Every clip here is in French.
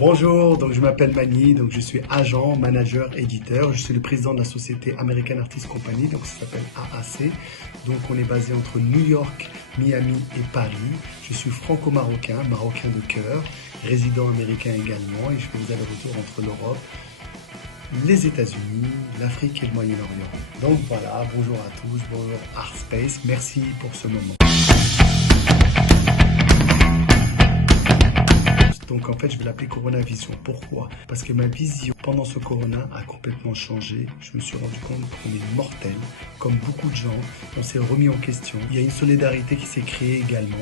Bonjour, donc je m'appelle Mani, donc je suis agent, manager, éditeur. Je suis le président de la société American Artist Company, donc ça s'appelle AAC. Donc on est basé entre New York, Miami et Paris. Je suis franco-marocain, marocain de cœur, résident américain également, et je fais des allers-retours entre l'Europe, les États-Unis, l'Afrique et le Moyen-Orient. Donc voilà, bonjour à tous, bonjour Artspace, merci pour ce moment. Donc en fait, je vais l'appeler Corona Vision. Pourquoi? Parce que ma vision pendant ce Corona a complètement changé. Je me suis rendu compte qu'on est mortel, comme beaucoup de gens. On s'est remis en question. Il y a une solidarité qui s'est créée également.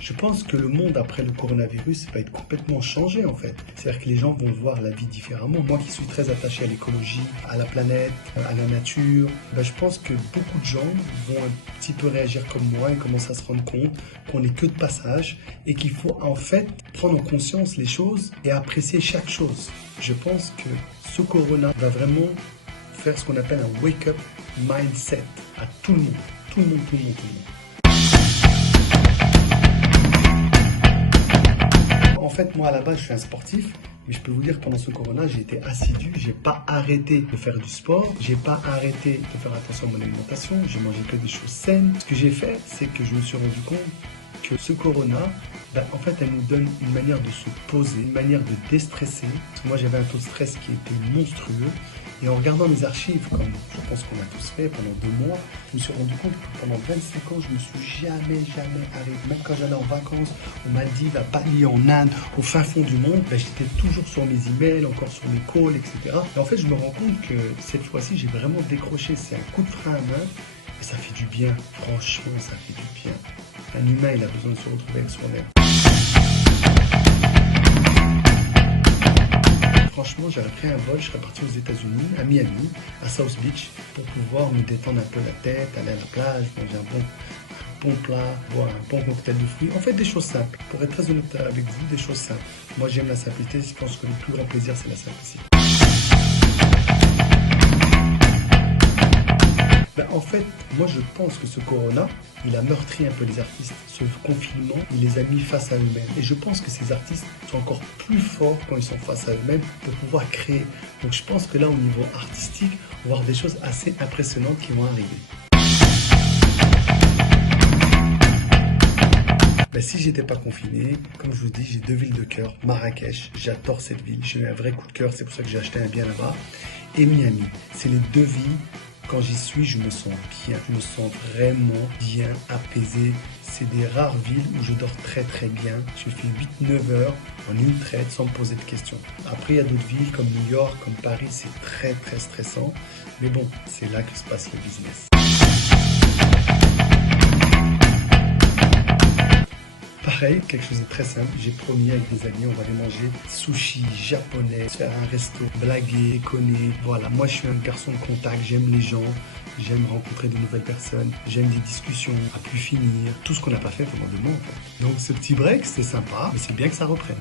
Je pense que le monde après le coronavirus va être complètement changé en fait. C'est-à-dire que les gens vont voir la vie différemment. Moi qui suis très attaché à l'écologie, à la planète, à la nature, je pense que beaucoup de gens vont un petit peu réagir comme moi et commencer à se rendre compte qu'on n'est que de passage et qu'il faut en fait prendre en conscience les choses et apprécier chaque chose. Je pense que ce corona va vraiment faire ce qu'on appelle un wake-up mindset à tout le monde. Tout le monde. En fait, moi, à la base, je suis un sportif, mais je peux vous dire que pendant ce corona, j'ai été assidu, j'ai pas arrêté de faire du sport, j'ai pas arrêté de faire attention à mon alimentation, j'ai mangé que des choses saines. Ce que j'ai fait, c'est que je me suis rendu compte que ce corona, en fait, elle nous donne une manière de se poser, une manière de déstresser. Parce que moi, j'avais un taux de stress qui était monstrueux. Et en regardant mes archives, comme je pense qu'on a tous fait pendant 2 mois, je me suis rendu compte que pendant 25 ans, je ne me suis jamais arrêté. Même quand j'allais en vacances, on m'a dit à Bali, en Inde, au fin fond du monde, j'étais toujours sur mes emails, encore sur mes calls, etc. Et en fait, je me rends compte que cette fois-ci, j'ai vraiment décroché. C'est un coup de frein à main et ça fait du bien. Franchement, ça fait du bien. Un humain, il a besoin de se retrouver avec soi-même. Franchement, j'aurais pris un vol, je serais parti aux États-Unis, à Miami, à South Beach, pour pouvoir me détendre un peu la tête, aller à la plage, manger un bon plat, boire un bon cocktail de fruits. En fait, des choses simples. Pour être très honnête avec vous, des choses simples. Moi, j'aime la simplicité. Je pense que le plus grand plaisir, c'est la simplicité. En fait, moi je pense que ce corona, il a meurtri un peu les artistes. Ce confinement, il les a mis face à eux-mêmes. Et je pense que ces artistes sont encore plus forts quand ils sont face à eux-mêmes pour pouvoir créer. Donc je pense que là, au niveau artistique, on va voir des choses assez impressionnantes qui vont arriver. Si j'étais pas confiné, comme je vous dis, j'ai 2 villes de cœur. Marrakech, j'adore cette ville. J'ai eu un vrai coup de cœur, c'est pour ça que j'ai acheté un bien là-bas. Et Miami, c'est les 2 villes. Quand j'y suis, je me sens bien. Je me sens vraiment bien, apaisé. C'est des rares villes où je dors très bien. Je fais 8-9 heures en une traite sans me poser de questions. Après, il y a d'autres villes comme New York, comme Paris, c'est très stressant. Mais bon, c'est là que se passe le business. Pareil, quelque chose de très simple, j'ai promis avec des amis, on va aller manger sushi japonais, faire un resto, blaguer, déconner. Voilà, moi je suis un garçon de contact, j'aime les gens, j'aime rencontrer de nouvelles personnes, j'aime des discussions à plus finir, tout ce qu'on n'a pas fait pendant 2 mois en fait. Donc ce petit break, c'était sympa, mais c'est bien que ça reprenne.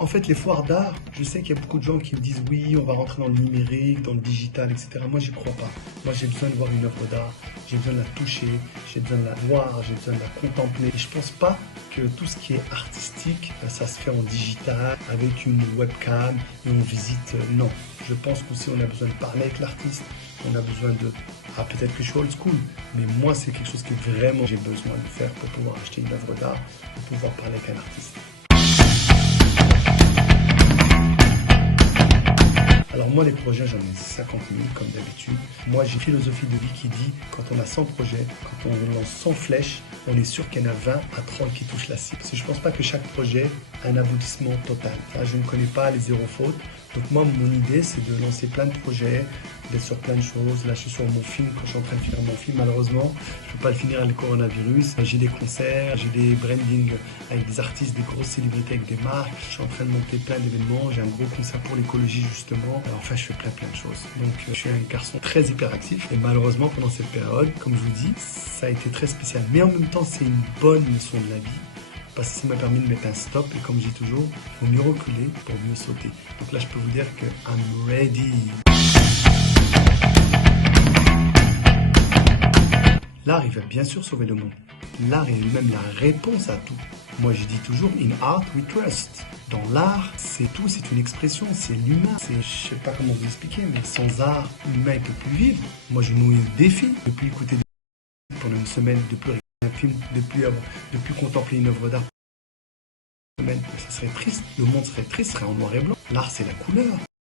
En fait, les foires d'art, je sais qu'il y a beaucoup de gens qui me disent oui, on va rentrer dans le numérique, dans le digital, etc. Moi, j'y crois pas. Moi, j'ai besoin de voir une œuvre d'art, j'ai besoin de la toucher, j'ai besoin de la voir, j'ai besoin de la contempler. Et je pense pas que tout ce qui est artistique, ça se fait en digital, avec une webcam et on visite. Non, je pense qu'aussi on a besoin de parler avec l'artiste, on a besoin de... peut-être que je suis old school, mais moi, c'est quelque chose que vraiment j'ai besoin de faire pour pouvoir acheter une œuvre d'art, pour pouvoir parler avec un artiste. Alors moi, les projets, j'en ai 50 000 comme d'habitude. Moi, j'ai une philosophie de vie qui dit, quand on a 100 projets, quand on lance 100 flèches, on est sûr qu'il y en a 20 à 30 qui touchent la cible. Parce que je ne pense pas que chaque projet a un aboutissement total. Là, je ne connais pas les 0 fautes. Donc moi, mon idée, c'est de lancer plein de projets, d'être sur plein de choses. Là, je suis sur mon film, quand je suis en train de finir mon film, malheureusement, je ne peux pas le finir avec le coronavirus. J'ai des concerts, j'ai des brandings avec des artistes, des grosses célébrités avec des marques. Je suis en train de monter plein d'événements. J'ai un gros concert pour l'écologie, justement. Enfin, je fais plein de choses. Donc, je suis un garçon très hyperactif. Et malheureusement, pendant cette période, comme je vous dis, ça a été très spécial. Mais en même temps, c'est une bonne leçon de la vie. Parce que ça m'a permis de mettre un stop. Et comme je dis toujours, il faut mieux reculer pour mieux sauter. Donc là, je peux vous dire que I'm ready. L'art, il va bien sûr sauver le monde. L'art est lui-même la réponse à tout. Moi, je dis toujours, in art we trust. Dans l'art, c'est tout, c'est une expression, c'est l'humain. Je sais pas comment vous expliquer, mais sans art, l'humain ne peut plus vivre. Moi, je nous défie de plus écouter des musiques pendant une semaine, de plus regarder un film, de plus contempler une œuvre d'art. Ça serait triste, le monde serait triste, serait en noir et blanc. L'art, c'est la couleur.